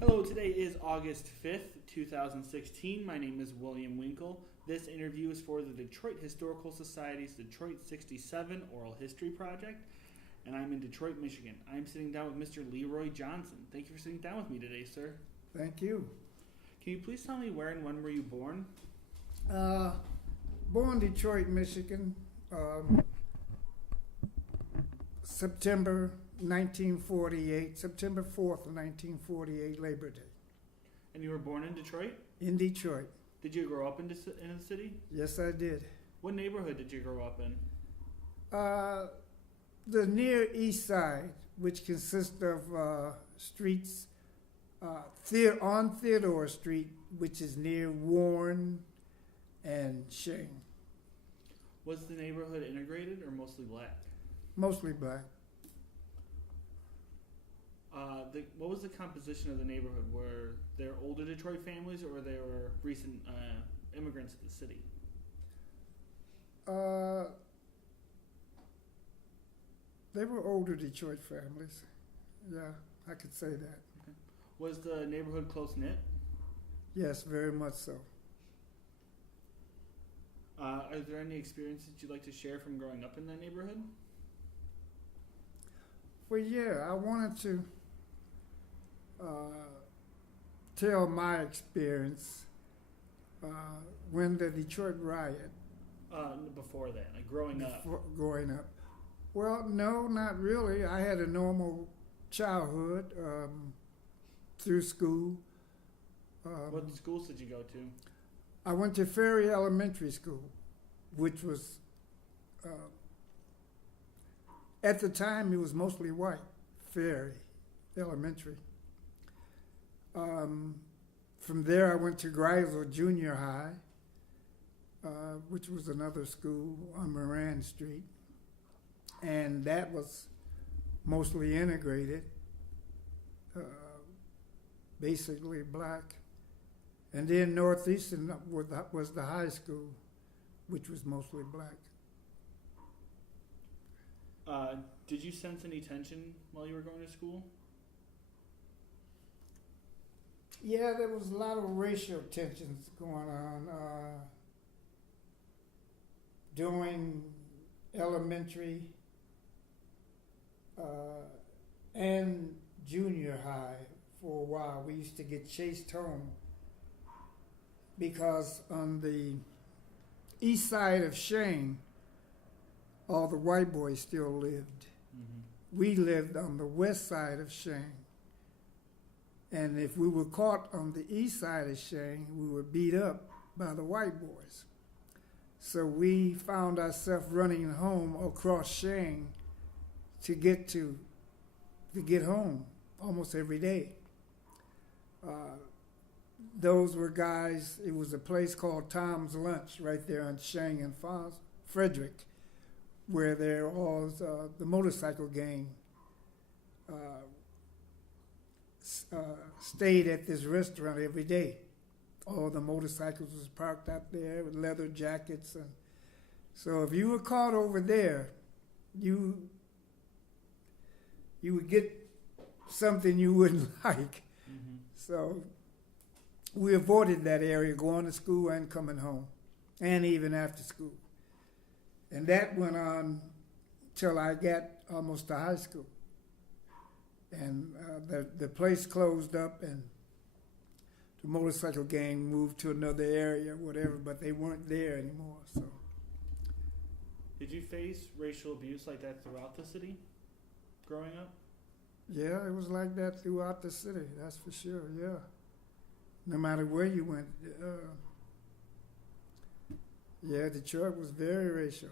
Hello, today is August 5th, 2016. My name is William Winkle. This interview is for the Detroit Historical Society's Detroit 67 Oral History Project, and I'm in Detroit, Michigan. I'm sitting down with Mr. LeeRoy Johnson. Thank you for sitting down with me today, sir. Thank you. Can you please tell me where and when were you born? Born Detroit, Michigan, September 1948, September 4th of 1948, Labor Day, And you were born in Detroit? in Detroit. Did you grow up in the city? Yes, I did. What neighborhood did you grow up in? The Near East Side, which consists of streets on Theodore Street, which is near Warren and Shane. Was the neighborhood integrated or mostly black? Mostly black. What was the composition of the neighborhood? Were there older Detroit families, or were there recent immigrants to the city? They were older Detroit families. Yeah, I could say that. Okay. Was the neighborhood close knit? Yes, very much so. Are there any experiences you'd like to share from growing up in that neighborhood? Well, yeah, I wanted to tell my experience when the Detroit riot. Before that, like growing up. Growing up. Well, no, not really. I had a normal childhood through school. What schools did you go to? I went to Ferry Elementary School, which was, at the time, it was mostly white, Ferry Elementary. From there, I went to Greisel Junior High, which was another school on Moran Street, and that was mostly integrated, basically black. And then Northeastern was the high school, which was mostly black. Did you sense any tension while you were going to school? Yeah, there was a lot of racial tensions going on during elementary and junior high. For a while, we used to get chased home because on the east side of Shane, all the white boys still lived. Mm-hmm. We lived on the west side of Shane. And if we were caught on the east side of Shane, we were beat up by the white boys. So we found ourselves running home across Shane to get home almost every day. Those were guys, it was a place called Tom's Lunch right there on Shane and Frederick, where there was the motorcycle gang stayed at this restaurant every day. All the motorcycles was parked out there with leather jackets. And so if you were caught over there, you would get something you wouldn't like. Mm-hmm. So we avoided that area, going to school and coming home, and even after school. And that went on till I got almost to high school. And the place closed up, and the motorcycle gang moved to another area, whatever, but they weren't there anymore. So, did you face racial abuse like that throughout the city growing up? Yeah, it was like that throughout the city, that's for sure, yeah. No matter where you went. Yeah, Detroit was very racial.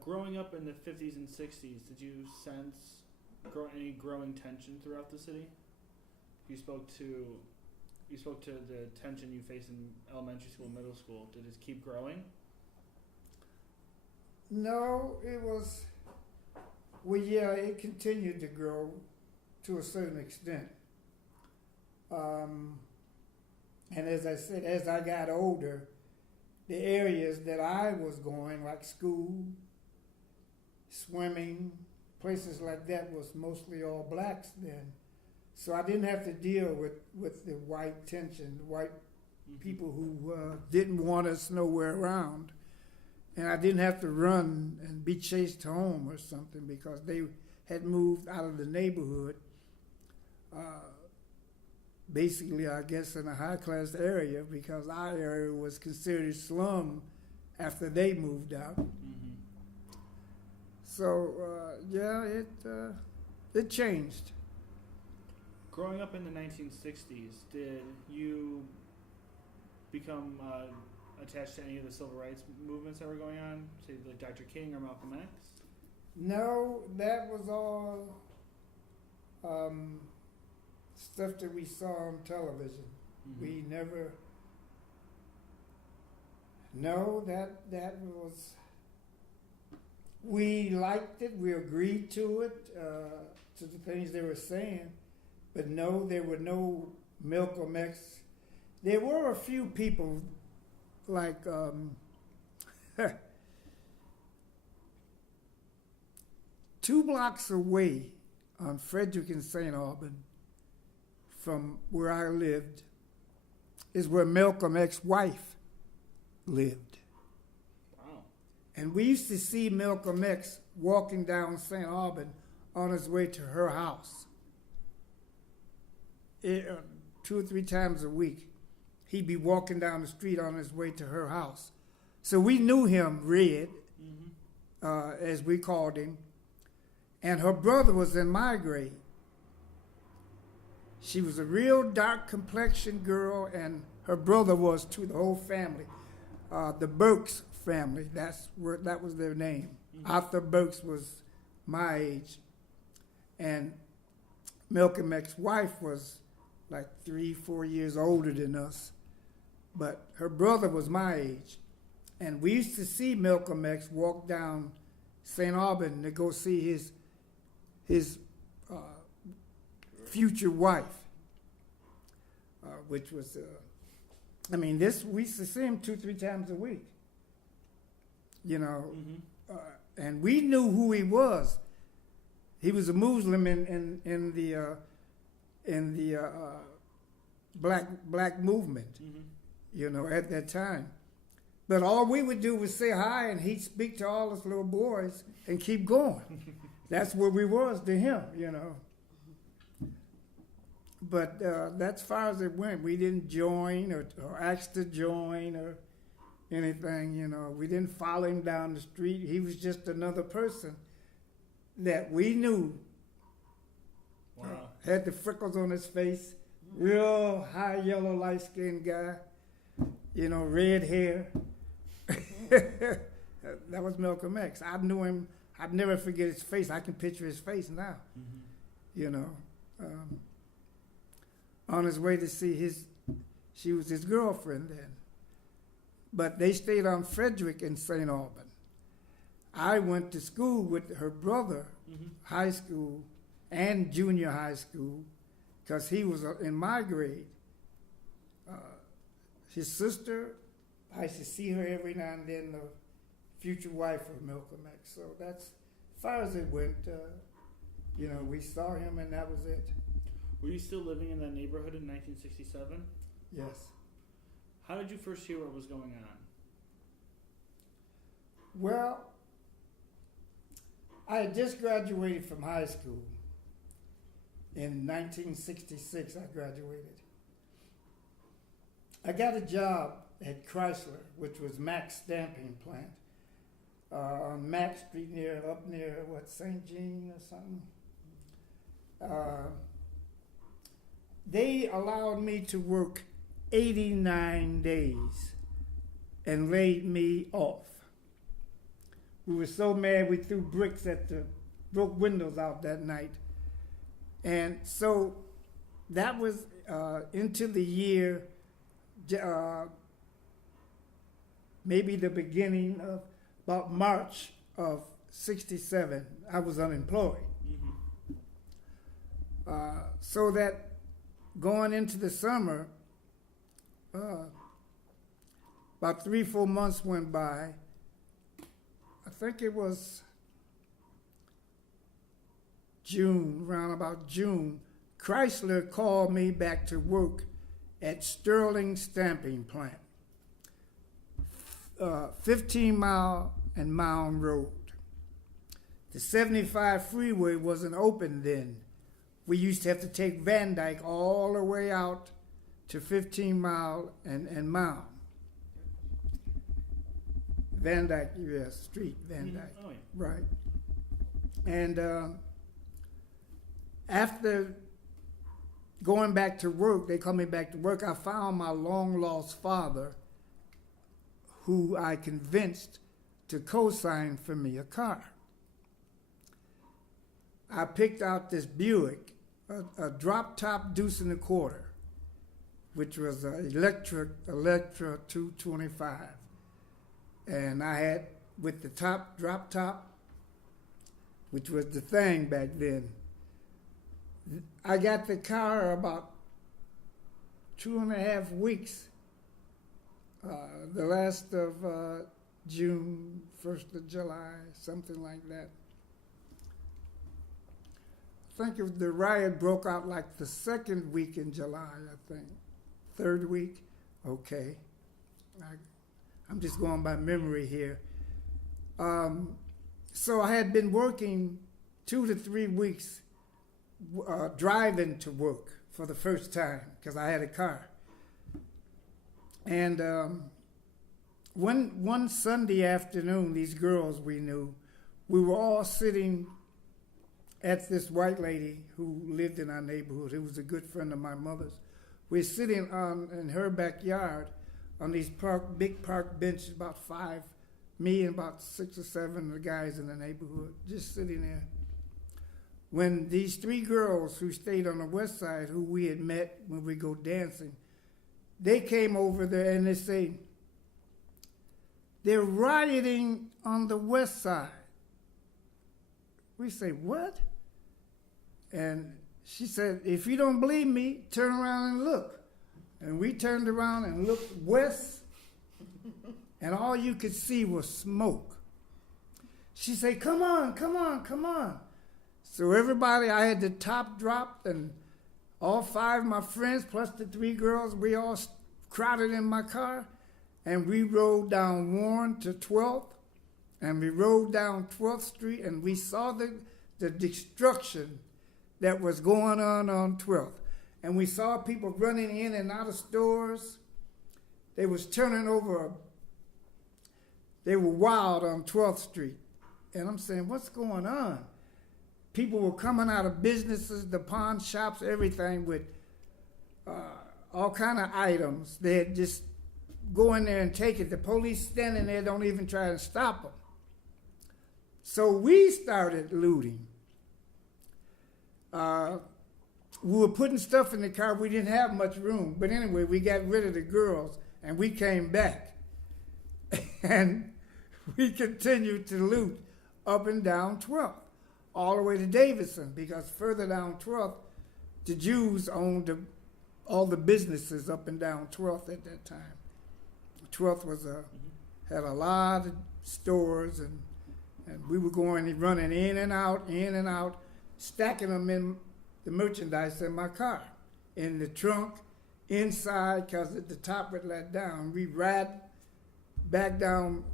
Growing up in the 50s and 60s, did you sense any growing tension throughout the city? You spoke to the tension you faced in elementary school, middle school. Did it keep growing? No, it was. Well, yeah, it continued to grow to a certain extent. And as I said, as I got older, the areas that I was going, like school, swimming, places like that was mostly all blacks then. So I didn't have to deal with the white tension, the white people who didn't want us nowhere around. And I didn't have to run and be chased home or something because they had moved out of the neighborhood, basically, I guess, in a high-class area because our area was considered slum after they moved out. So, it changed. Growing up in the 1960s, did you become attached to any of the civil rights movements that were going on, say like Dr. King or Malcolm X? No, that was all stuff that we saw on television. We never. No, that was. We liked it. We agreed to it, to the things they were saying, but no, there were no Malcolm X. There were a few people, like 2 blocks away on Frederick and St. Albans from where I lived is where Malcolm X's wife lived. Wow. And we used to see Malcolm X walking down St. Albans on his way to her house. 2 or 3 times a week, he'd be walking down the street on his way to her house. So we knew him, Red, as we called him. And her brother was in my grade. She was a real dark complexioned girl, and her brother was to the whole family. The Burks family, that was their name. Arthur Burks was my age. And Malcolm X's wife was like 3-4 years older than us. But her brother was my age. And we used to see Malcolm X walk down St. Albans to go see his future wife, which was, we used to see him 2-3 times a week, and we knew who he was. He was a Muslim in the black movement, at that time. But all we would do was say hi, and he'd speak to all us little boys and keep going. That's where we was to him, But that's as far as it went. We didn't join or ask to join or anything, We didn't follow him down the street. He was just another person that we knew. Wow. Had the freckles on his face, real high yellow, light-skinned guy, red hair. That was Malcolm X. I knew him. I'd never forget his face. I can picture his face now. On his way to see she was his girlfriend then. But they stayed on Frederick in St. Albans. I went to school with her brother, high school and junior high school, because he was in my grade. His sister, I used to see her every now and then, the future wife of Malcolm X. So that's as far as it went. We saw him and that was it. Were you still living in that neighborhood in 1967? Yes. How did you first hear what was going on? Well, I had just graduated from high school. In 1966, I graduated. I got a job at Chrysler, which was Mac's stamping plant, on Mac Street up near St. Jean or something. They allowed me to work 89 days and laid me off. We were so mad we threw bricks broke windows out that night. And so that was into the year, maybe the beginning of about March of 67. I was unemployed. So that going into the summer, about 3-4 months went by. I think it was around about June, Chrysler called me back to work at Sterling Stamping Plant, 15 Mile and Mound Road. The 75 freeway wasn't open then. We used to have to take Van Dyke all the way out to 15 Mile and Mound. Van Dyke, yes, Street, Van Dyke. Oh, yeah. Right. And after going back to work, they called me back to work, I found my long-lost father, who I convinced to co-sign for me a car. I picked out this Buick, a drop-top deuce and a quarter, which was an Electra 225. And I had, with the drop top, which was the thing back then, I got the car about 2.5 weeks, the last of June, 1st of July, something like that. I think the riot broke out like the second week in July, I think. Third week? Okay. I'm just going by memory here. So I had been working 2 to 3 weeks driving to work for the first time because I had a car. And one Sunday afternoon, these girls we knew, we were all sitting at this white lady who lived in our neighborhood, who was a good friend of my mother's. We're sitting in her backyard on these big park benches, about 5, me and about 6 or 7 of the guys in the neighborhood, just sitting there. When these 3 girls who stayed on the west side, who we had met when we go dancing, they came over there and they say, they're rioting on the west side. We say, what? And she said, if you don't believe me, turn around and look. And we turned around and looked west, and all you could see was smoke. She said, come on, come on, come on. So everybody, I had the top dropped, and all 5 of my friends, plus the 3 girls, we all crowded in my car, and we rode down Warren to 12th, and we rode down 12th Street, and we saw the destruction that was going on 12th. And we saw people running in and out of stores. They was turning over. They were wild on 12th Street. And I'm saying, what's going on? People were coming out of businesses, the pawn shops, everything with all kind of items. They'd just go in there and take it. The police standing there don't even try to stop them. So we started looting. We were putting stuff in the car. We didn't have much room. But anyway, we got rid of the girls, and we came back. And we continued to loot up and down 12th, all the way to Davidson, because further down 12th, the Jews owned all the businesses up and down 12th at that time. 12th was had a lot of stores, and we were running in and out, stacking them in the merchandise in my car, in the trunk, inside, because at the top would let down. We ride back down,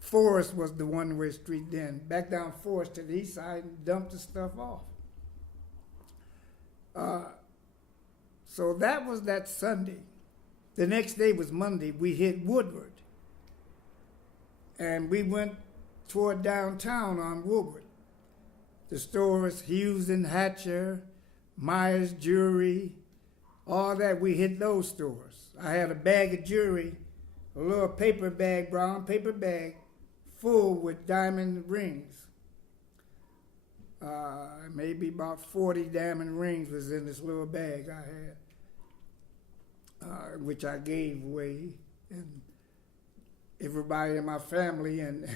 Forest was the one-way street then, back down Forest to the east side and dumped the stuff off. So that was that Sunday. The next day was Monday. We hit Woodward. And we went toward downtown on Woodward. The stores, Hughes and Hatcher, Myers Jewelry, all that, we hit those stores. I had a bag of jewelry, a little paper bag, brown paper bag, full with diamond rings. Maybe about 40 diamond rings was in this little bag I had, which I gave away. And everybody in my family and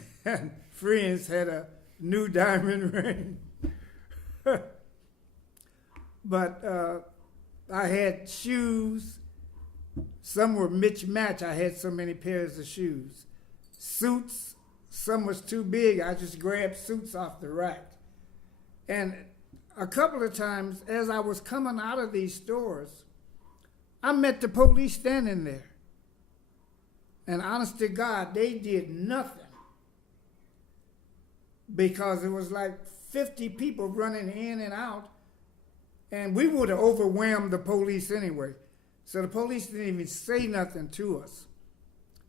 friends had a new diamond ring. But I had shoes. Some were mismatched. I had so many pairs of shoes. Suits, some was too big. I just grabbed suits off the rack. And a couple of times, as I was coming out of these stores, I met the police standing there. And honest to God, they did nothing. Because it was like 50 people running in and out. And we would have overwhelmed the police anyway. So the police didn't even say nothing to us.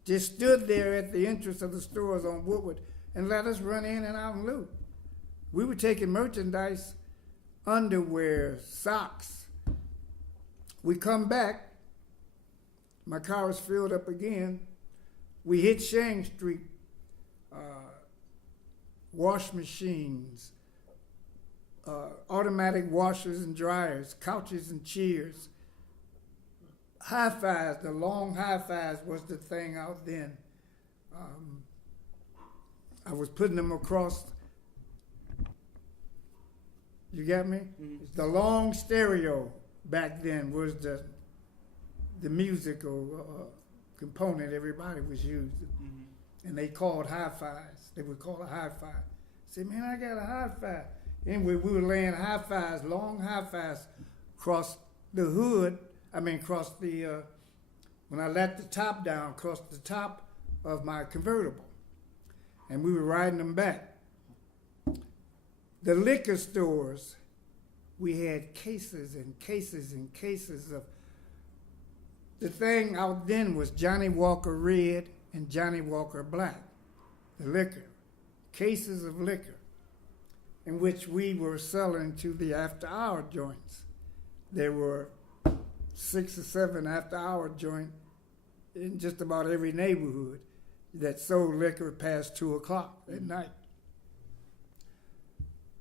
Just stood there at the entrance of the stores on Woodward and let us run in and out and loot. We were taking merchandise, underwear, socks. We come back. My car was filled up again. We hit Shang Street. Wash machines, automatic washers and dryers, couches and chairs. Hi-fis, the long hi-fis was the thing out then. I was putting them across. You got me? Mm-hmm. The long stereo back then was the musical component everybody was using. Mm-hmm. And they called hi-fis. They would call a hi-fi. Say, man, I got a hi-fi. Anyway, we were laying hi-fis, long hi-fis, across the hood. Across the, when I let the top down, across the top of my convertible. And we were riding them back. The liquor stores, we had cases and cases and cases of, the thing out then was Johnny Walker Red and Johnny Walker Black, the liquor, cases of liquor, in which we were selling to the after-hour joints. There were 6 or 7 after-hour joints in just about every neighborhood that sold liquor past 2 o'clock at night.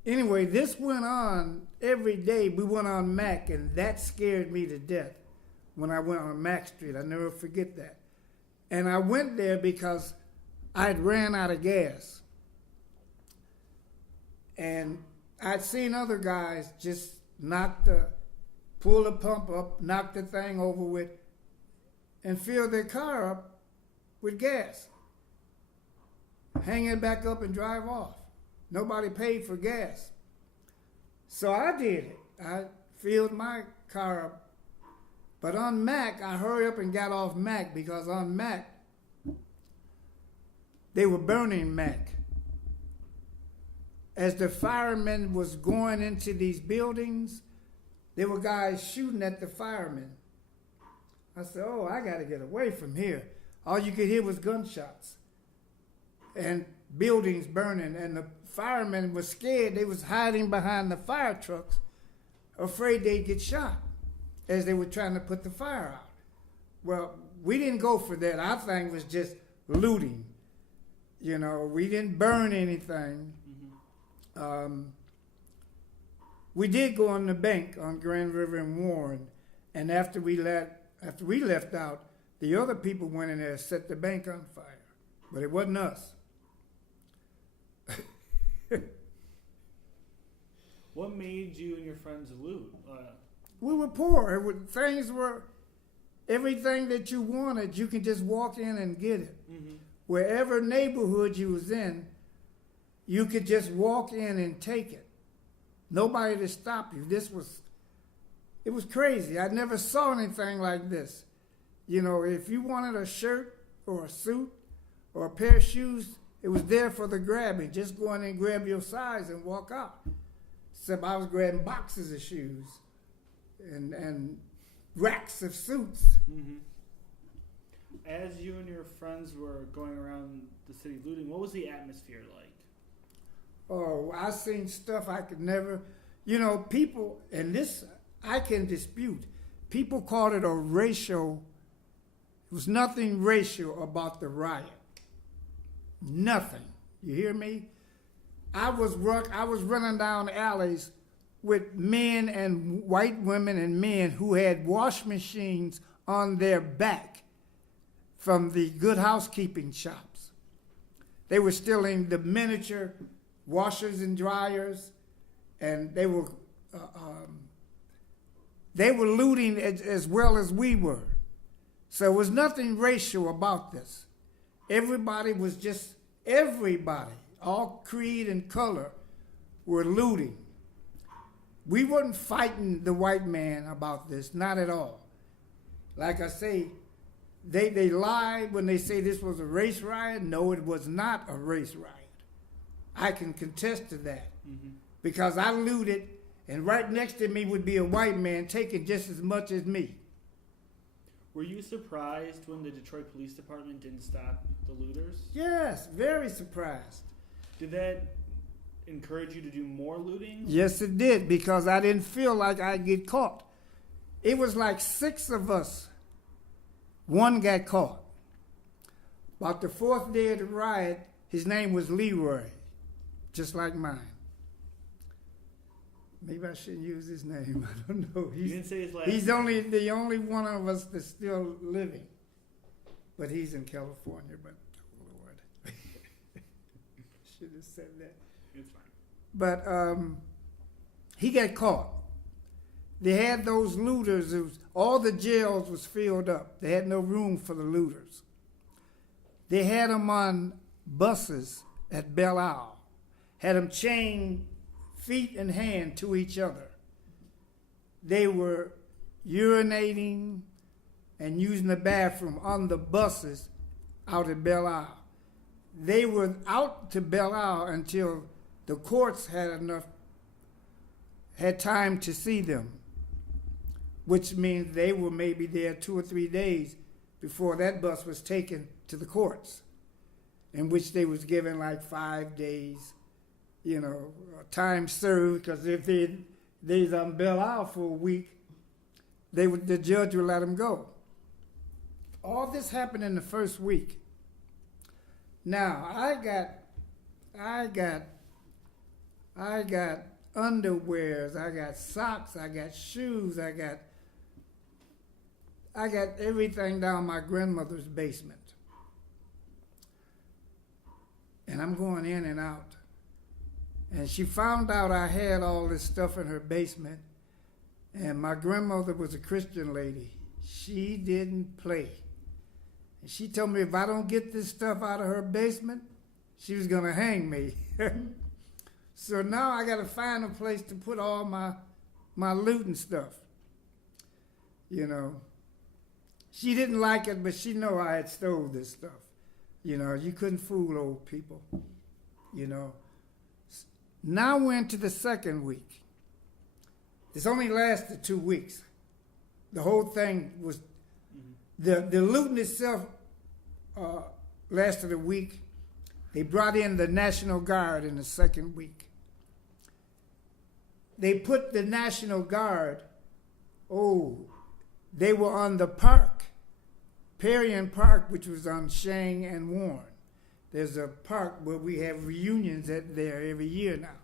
Anyway, this went on every day. We went on Mack, and that scared me to death when I went on Mack Street. I never forget that. And I went there because I had ran out of gas. And I'd seen other guys just pull the pump up, knock the thing over with, and fill their car up with gas. Hang it back up and drive off. Nobody paid for gas. So I did it. I filled my car up. But on Mack, I hurried up and got off Mack because on Mack, they were burning Mack. As the firemen was going into these buildings, there were guys shooting at the firemen. I said, oh, I got to get away from here. All you could hear was gunshots and buildings burning. And the firemen were scared. They was hiding behind the fire trucks, afraid they'd get shot as they were trying to put the fire out. Well, we didn't go for that. Our thing was just looting. You know, we didn't burn anything. Mm-hmm. We did go on the bank on Grand River and Warren, and after we left out, the other people went in there and set the bank on fire, but it wasn't us. What made you and your friends loot? We were poor. Things were everything that you wanted. You can just walk in and get it. Mm-hmm. Wherever neighborhood you was in, you could just walk in and take it. Nobody to stop you. It was crazy. I never saw anything like this. You know, if you wanted a shirt or a suit or a pair of shoes, it was there for the grabbing. Just go in and grab your size and walk out. Except I was grabbing boxes of shoes and racks of suits. Mm-hmm. As you and your friends were going around the city looting, what was the atmosphere like? Oh, I seen stuff I could never, people, and this I can dispute. People called it a racial, it was nothing racial about the riot. Nothing. You hear me? I was running down alleys with men and white women and men who had wash machines on their back from the Good Housekeeping shops. They were stealing the miniature washers and dryers, and they were looting as well as we were. So it was nothing racial about this. Everybody, all creed and color, were looting. We weren't fighting the white man about this, not at all. Like I say, they lied when they say this was a race riot. No, it was not a race riot. I can contest to that because I looted, and right next to me would be a white man taking just as much as me. Were you surprised when the Detroit Police Department didn't stop the looters? Yes, very surprised. Did that encourage you to do more looting? Yes, it did, because I didn't feel like I'd get caught. It was like 6 of us. One got caught. About the 4th day of the riot, his name was LeeRoy, just like mine. Maybe I shouldn't use his name. I don't know. You didn't say his last He's name. the only one of us that's still living. But he's in California, but oh Lord. Should have said that. It's fine. But he got caught. They had those looters. All the jails was filled up. They had no room for the looters. They had them on buses at Belle Isle. Had them chained feet and hand to each other. They were urinating and using the bathroom on the buses out at Belle Isle. They were out to Belle Isle until the courts had time to see them, which means they were maybe there 2 or 3 days before that bus was taken to the courts, in which they was given like 5 days, time served, because if they's on Belle Isle for a week, the judge would let them go. All this happened in the first week. Now, I got underwears, I got socks, I got shoes, I got everything down my grandmother's basement. And I'm going in and out. And she found out I had all this stuff in her basement. And my grandmother was a Christian lady. She didn't play. And she told me if I don't get this stuff out of her basement, she was going to hang me. So now I got to find a place to put all my loot and stuff. She didn't like it, but she knew I had stole this stuff. You couldn't fool old people. Now we're into the second week. This only lasted 2 weeks. The whole thing was, the looting itself lasted a week. They brought in the National Guard in the second week. They put the National Guard, they were on the park, Perrion Park, which was on Shang and Warren. There's a park where we have reunions there every year now.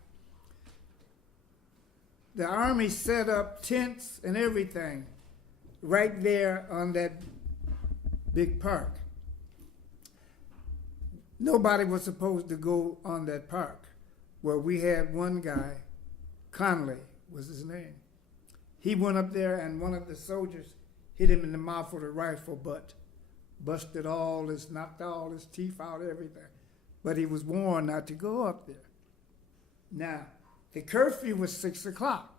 The Army set up tents and everything right there on that big park. Nobody was supposed to go on that park. Well, we had one guy, Conley was his name. He went up there and one of the soldiers hit him in the mouth with a rifle butt. Busted knocked all his teeth out, everything. But he was warned not to go up there. Now, the curfew was 6 o'clock.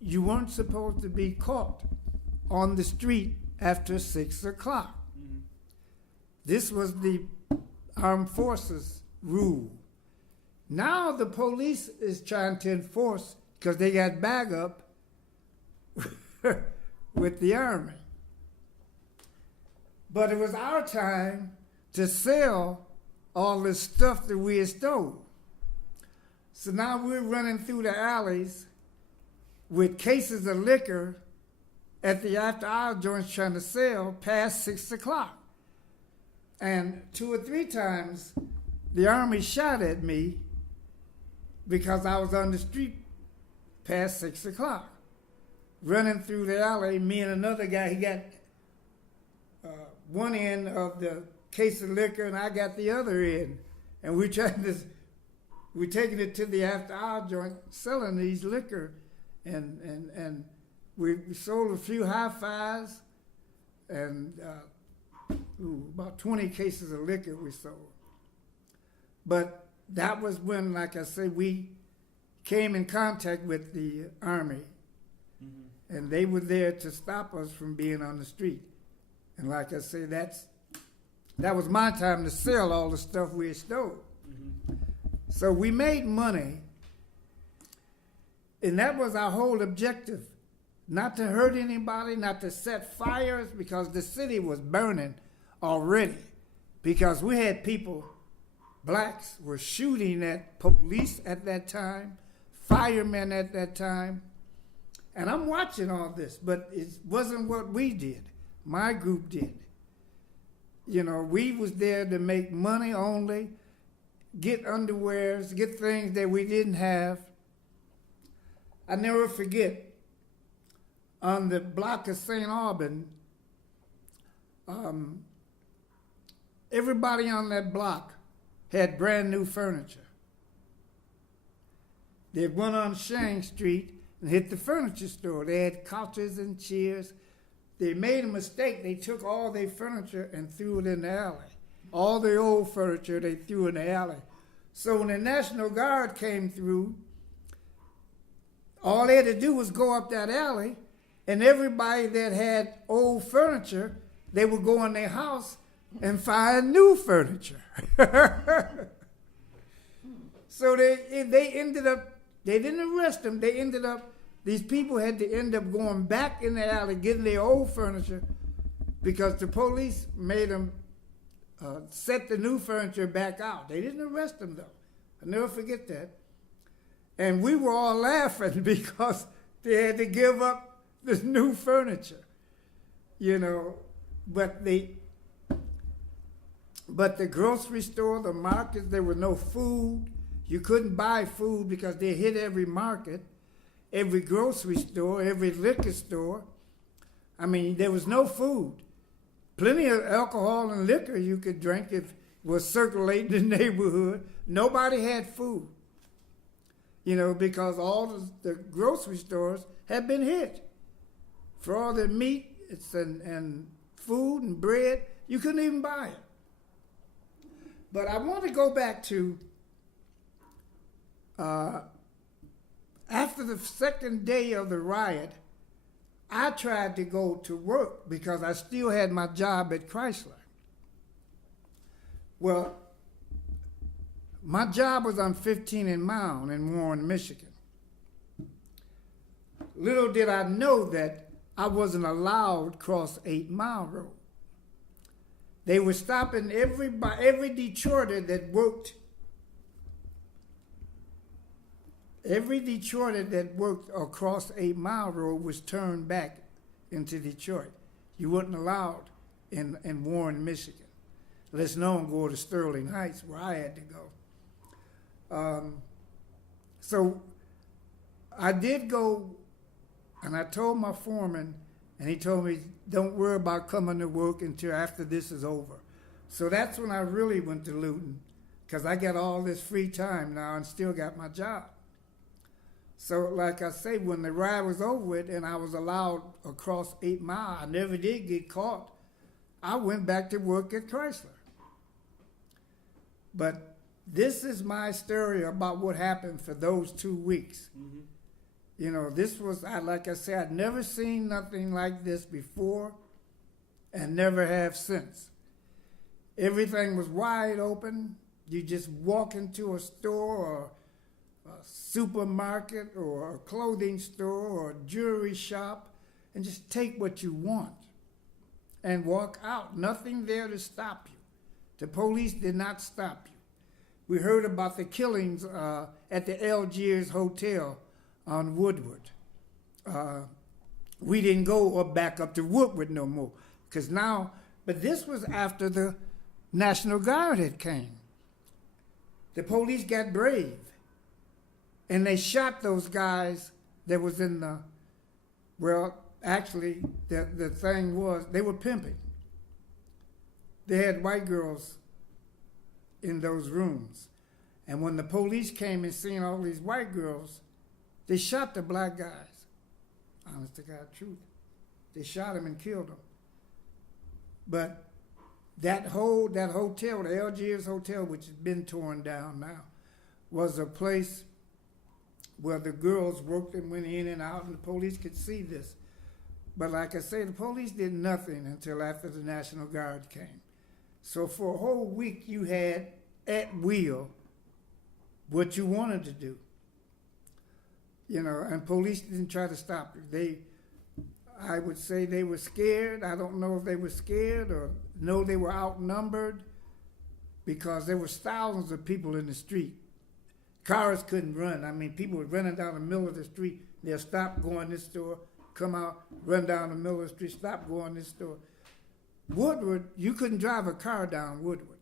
You weren't supposed to be caught on the street after 6 o'clock. Mm-hmm. This was the armed forces rule. Now the police is trying to enforce, because they got back up with the Army. But it was our time to sell all this stuff that we had stolen. So now we're running through the alleys with cases of liquor at the after-hour joints trying to sell past 6 o'clock. And 2 or 3 times, the Army shot at me because I was on the street past 6 o'clock. Running through the alley, me and another guy, he got one end of the case of liquor and I got the other end. And we're taking it to the after-hour joint, selling these liquor. And we sold a few high-fives and about 20 cases of liquor we sold. But that was when, like I say, we came in contact with the Army, and they were there to stop us from being on the street. And like I say, that was my time to sell all the stuff we had stole. So we made money, and that was our whole objective. Not to hurt anybody, not to set fires, because the city was burning already. Because we had people, blacks were shooting at police at that time, firemen at that time. And I'm watching all this, but it wasn't what we did. My group did. You know, we was there to make money only, get underwears, get things that we didn't have. I never forget, on the block of St. Albans, everybody on that block had brand new furniture. They went on Shane Street and hit the furniture store. They had couches and chairs. They made a mistake. They took all their furniture and threw it in the alley. All the old furniture they threw in the alley. So when the National Guard came through, all they had to do was go up that alley, and everybody that had old furniture, they would go in their house and find new furniture. So they ended up, they didn't arrest them, they ended up, these people had to end up going back in the alley, getting their old furniture, because the police made them set the new furniture back out. They didn't arrest them, though. I'll never forget that. And we were all laughing because they had to give up this new furniture, you know. But the grocery store, the markets, there was no food. You couldn't buy food because they hit every market, every grocery store, every liquor store. I mean, there was no food. Plenty of alcohol and liquor you could drink if it was circulating in the neighborhood. Nobody had food, you know, because all the grocery stores had been hit. For all the meat and food and bread, you couldn't even buy it. But I want to go back to after the second day of the riot, I tried to go to work because I still had my job at Chrysler. Well, my job was on 15 and Mound in Warren, Michigan. Little did I know that I wasn't allowed to cross 8 Mile Road. They were stopping every Detroiter that worked. Every Detroiter that worked across 8 Mile Road was turned back into Detroit. You weren't allowed in Warren, Michigan. Let's known go to Sterling Heights, where I had to go. So I did go, and I told my foreman, and he told me, don't worry about coming to work until after this is over. So that's when I really went to Luton, because I got all this free time now and still got my job. So like I say, when the ride was over with and I was allowed across 8 Mile, I never did get caught. I went back to work at Chrysler. But this is my story about what happened for those 2 weeks. Mm-hmm. You know, this was, like I said, I'd never seen nothing like this before and never have since. Everything was wide open. You just walk into a store or a supermarket or a clothing store or a jewelry shop and just take what you want and walk out. Nothing there to stop you. The police did not stop you. We heard about the killings at the Algiers Hotel on Woodward. We didn't go back up to Woodward no more, because now, but this was after the National Guard had came. The police got brave, and they shot those guys that was in the, well, actually, the thing was, they were pimping. They had white girls in those rooms. And when the police came and seen all these white girls, they shot the black guys. Honest to God truth. They shot them and killed them. But that hotel, the Algiers Hotel, which has been torn down now, was a place where the girls worked and went in and out, and the police could see this. But like I say, the police did nothing until after the National Guard came. So for a whole week, you had at will what you wanted to do. You know, and police didn't try to stop it. I would say they were scared. I don't know if they were scared or know they were outnumbered, because there was thousands of people in the street. Cars couldn't run. I mean, people were running down the middle of the street. They'll stop, go in this store, come out, run down the middle of the street, stop, go in this store. Woodward, you couldn't drive a car down Woodward.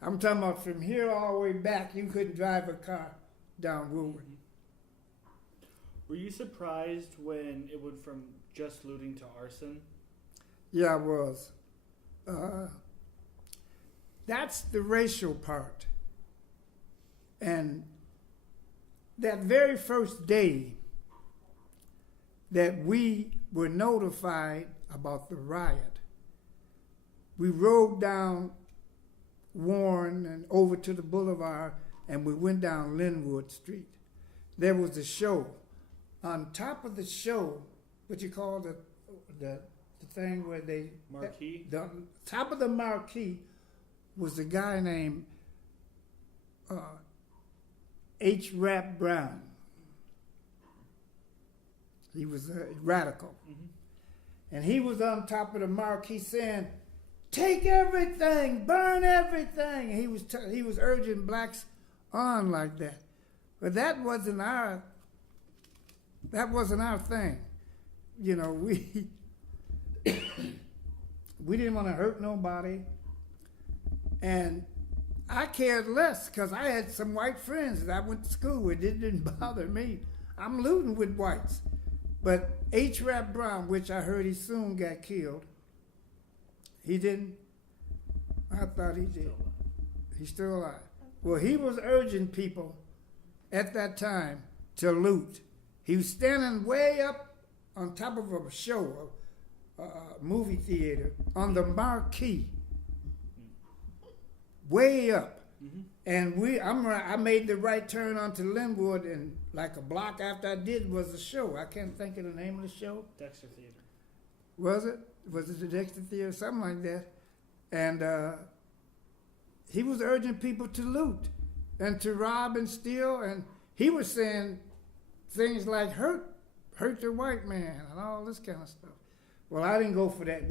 I'm talking about from here all the way back, you couldn't drive a car down Woodward. Were you surprised when it went from just looting to arson? Yeah, I was. That's the racial part. And that very first day that we were notified about the riot, we rode down Warren and over to the boulevard, and we went down Linwood Street. There was a show. On top of the show, what you call the thing where they... Marquee? The top of the marquee was a guy named H. Rap Brown. He was a radical. Mm-hmm. And he was on top of the marquee saying, "Take everything, burn everything." And he was urging blacks on like that. But that wasn't our thing. You know, we didn't want to hurt nobody. And I cared less, because I had some white friends that I went to school with. It didn't bother me. I'm looting with whites. But H. Rap Brown, which I heard he soon got killed, he didn't. I thought he did. He's still alive. Well, he was urging people at that time to loot. He was standing way up on top of a show, a movie theater, on the marquee, way up. Mm-hmm. And I made the right turn onto Linwood, and like a block after I did was the show. I can't think of the name of the show. Dexter Theater. Was it? Was it the Dexter Theater? Something like that. And he was urging people to loot and to rob and steal, and he was saying things like hurt the white man and all this kind of stuff. Well, I didn't go for that.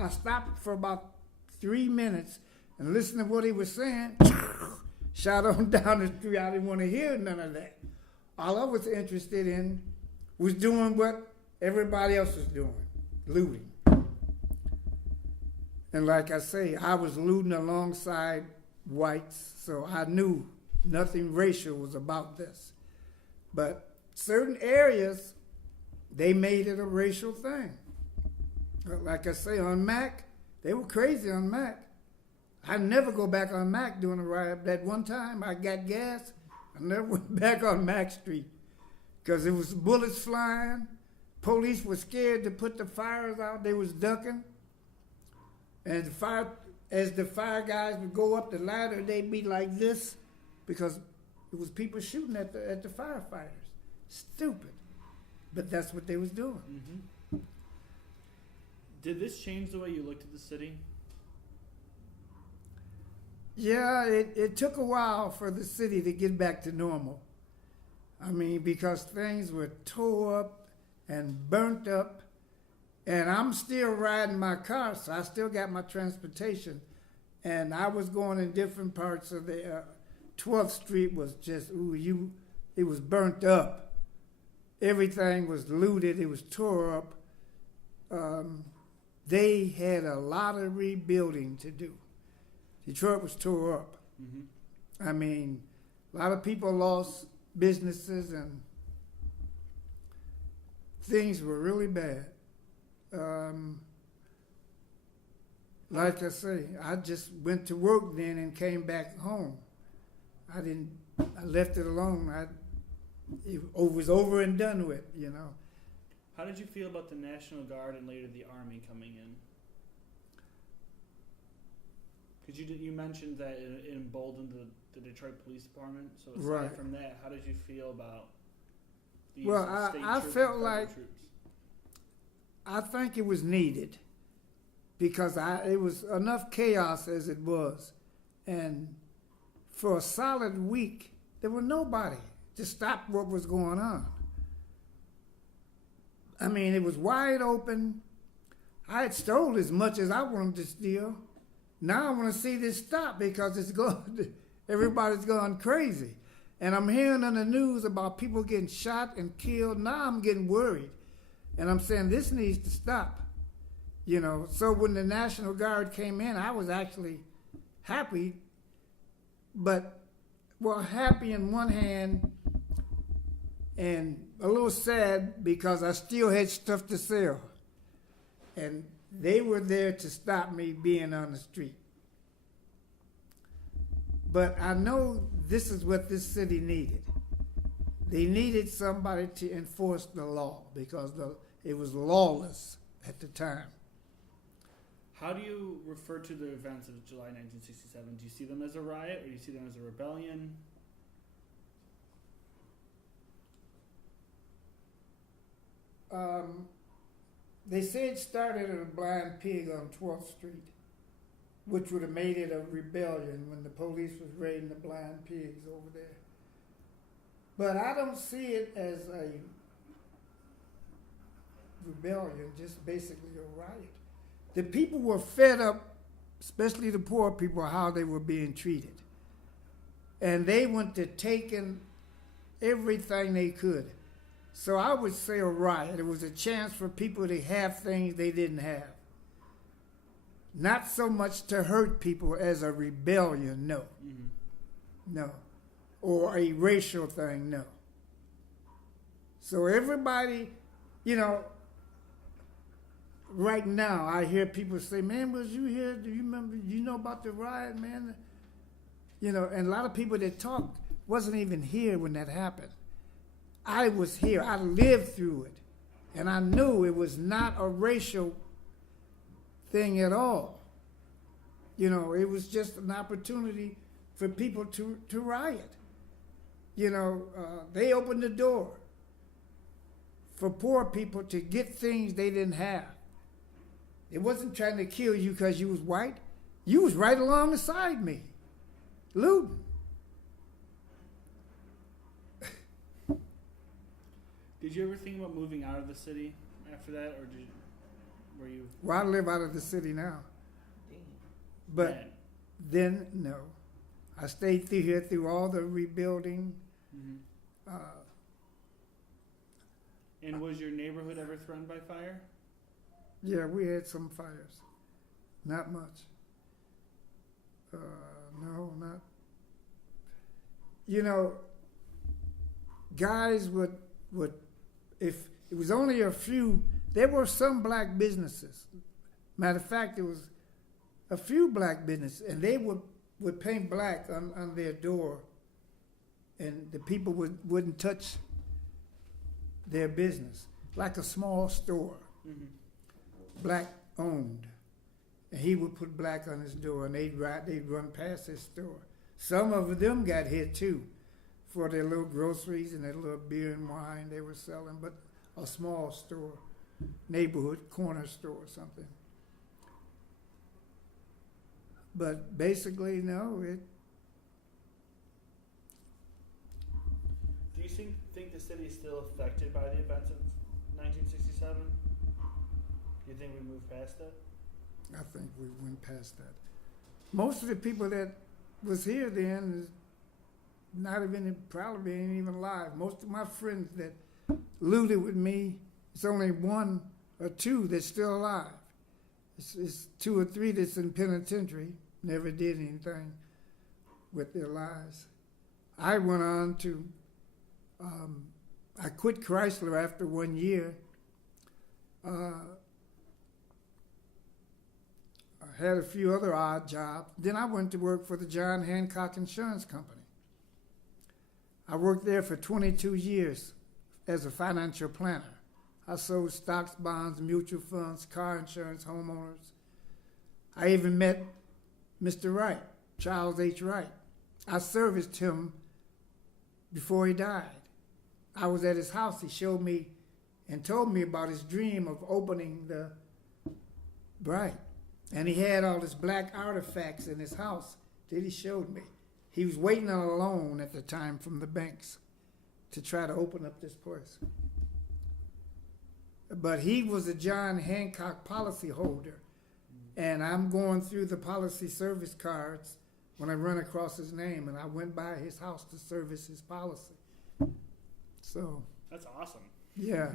I stopped for about 3 minutes and listened to what he was saying. Shot on down the street. I didn't want to hear none of that. All I was interested in was doing what everybody else was doing, looting. And like I say, I was looting alongside whites, so I knew nothing racial was about this. But certain areas, they made it a racial thing. Like I say, on Mac, they were crazy on Mac. I never go back on Mac during a riot. That one time I got gas, I never went back on Mac Street, because it was bullets flying. Police were scared to put the fires out. They was ducking. And as the fire guys would go up the ladder, they'd be like this, because it was people shooting at the firefighters. Stupid. But that's what they was doing. Mm-hmm. Did this change the way you looked at the city? Yeah, it took a while for the city to get back to normal. I mean, because things were tore up and burnt up, and I'm still riding my car, so I still got my transportation. And I was going in different parts of the 12th Street was just, it was burnt up. Everything was looted, it was tore up. They had a lot of rebuilding to do. Detroit was tore up. Mm-hmm. I mean, a lot of people lost businesses, and things were really bad. Like I say, I just went to work then and came back home. I left it alone. It was over and done with, you know. How did you feel about the National Guard and later the Army coming in? Because you mentioned that it emboldened the Detroit Police Department. So aside Right. from that, how did you feel about the use Well, of state I troops felt and federal like troops? I think it was needed because it was enough chaos as it was, and for a solid week there was nobody to stop what was going on. I mean, it was wide open. I had stole as much as I wanted to steal. Now I want to see this stop because it's going. Everybody's going crazy, and I'm hearing on the news about people getting shot and killed. Now I'm getting worried, and I'm saying this needs to stop. You know, so when the National Guard came in, I was actually happy, but well, happy in one hand and a little sad because I still had stuff to sell. And they were there to stop me being on the street. But I know this is what this city needed. They needed somebody to enforce the law because it was lawless at the time. How do you refer to the events of July 1967? Do you see them as a riot or do you see them as a rebellion? They say it started at a blind pig on 12th Street, which would have made it a rebellion when the police was raiding the blind pigs over there. But I don't see it as a rebellion, just basically a riot. The people were fed up, especially the poor people, how they were being treated. And they went to taking everything they could. So I would say a riot. It was a chance for people to have things they didn't have. Not so much to hurt people as a rebellion, no. Mm-hmm. No. Or a racial thing, no. So everybody, you know, right now I hear people say, man, was you here? Do you remember, you know about the riot, man? You know, and a lot of people that talk wasn't even here when that happened. I was here. I lived through it. And I knew it was not a racial thing at all. You know, it was just an opportunity for people to riot. You know, they opened the door for poor people to get things they didn't have. It wasn't trying to kill you because you was white. You was right alongside me, looting. Did you ever think about moving out of the city after that, or were you? Well, I live out of the city now. But Yeah. then, no. I stayed through here through all the rebuilding. Mm-hmm. And was your neighborhood ever threatened by fire? Yeah, we had some fires. Not much. No, not. You know, guys would, if it was only a few, there were some black businesses. Matter of fact, there was a few black businesses, and they would paint black on their door, and the people wouldn't touch their business, like a small store, mm-hmm. Black owned. And he would put black on his door, and they'd run past his store. Some of them got hit too, for their little groceries and their little beer and wine they were selling, but a small store, neighborhood corner store or something. But basically, no. Do you think the city is still affected by the events of 1967? Do you think we moved past that? I think we went past that. Most of the people that was here then is not even, probably ain't even alive. Most of my friends that looted with me, it's only one or two that's still alive. It's two or three that's in penitentiary, never did anything with their lives. I went on to, I quit Chrysler after 1 year. I had a few other odd jobs. Then I went to work for the John Hancock Insurance Company. I worked there for 22 years as a financial planner. I sold stocks, bonds, mutual funds, car insurance, homeowners. I even met Mr. Wright, Charles H. Wright. I serviced him before he died. I was at his house. He showed me and told me about his dream of opening the Bright. And he had all his black artifacts in his house that he showed me. He was waiting on a loan at the time from the banks to try to open up this place. But he was a John Hancock policy holder. And I'm going through the policy service cards when I run across his name, and I went by his house to service his policy. So. That's awesome. Yeah.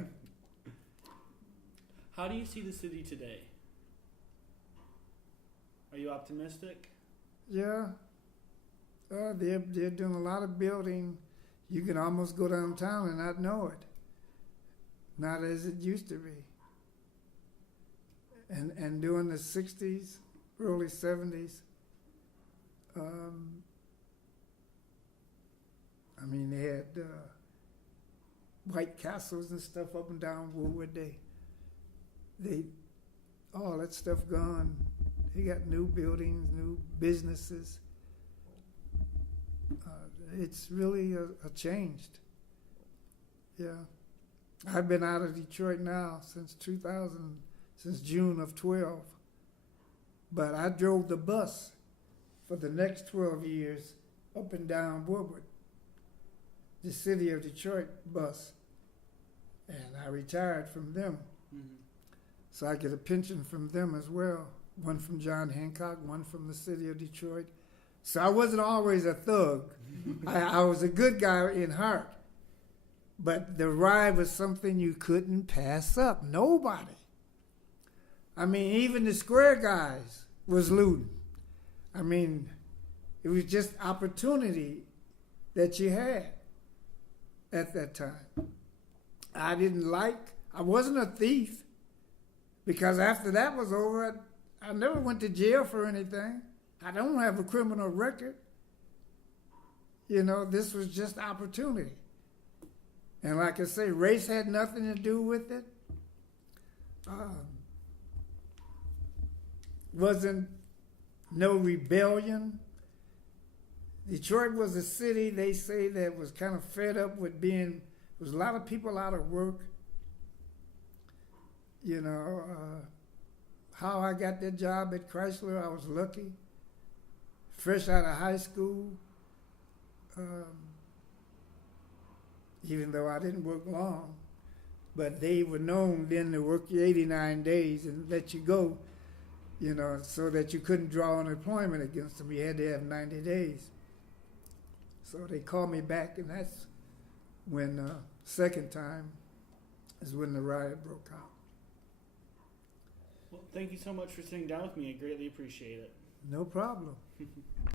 How do you see the city today? Are you optimistic? Yeah. They're doing a lot of building. You can almost go downtown and not know it. Not as it used to be. And during the 60s, early 70s, I mean, they had White Castles and stuff up and down Woodward. They all that stuff gone. They got new buildings, new businesses. It's really a changed. Yeah. I've been out of Detroit now since 2000, since June of 12. But I drove the bus for the next 12 years up and down Woodward, the city of Detroit bus. And I retired from them. Mm-hmm. So I get a pension from them as well. One from John Hancock, one from the city of Detroit. So I wasn't always a thug. I was a good guy in heart. But the ride was something you couldn't pass up. Nobody. I mean, even the square guys was looting. I mean, it was just opportunity that you had at that time. I wasn't a thief, because after that was over, I never went to jail for anything. I don't have a criminal record. You know, this was just opportunity. And like I say, race had nothing to do with it. Wasn't no rebellion. Detroit was a city, they say, that was kind of fed up with there was a lot of people out of work. You know, how I got that job at Chrysler, I was lucky. Fresh out of high school, even though I didn't work long, but they were known then to work you 89 days and let you go, you know, so that you couldn't draw unemployment against them. You had to have 90 days. So they called me back, and that's when, second time, is when the riot broke out. Well, thank you so much for sitting down with me. I greatly appreciate it. No problem.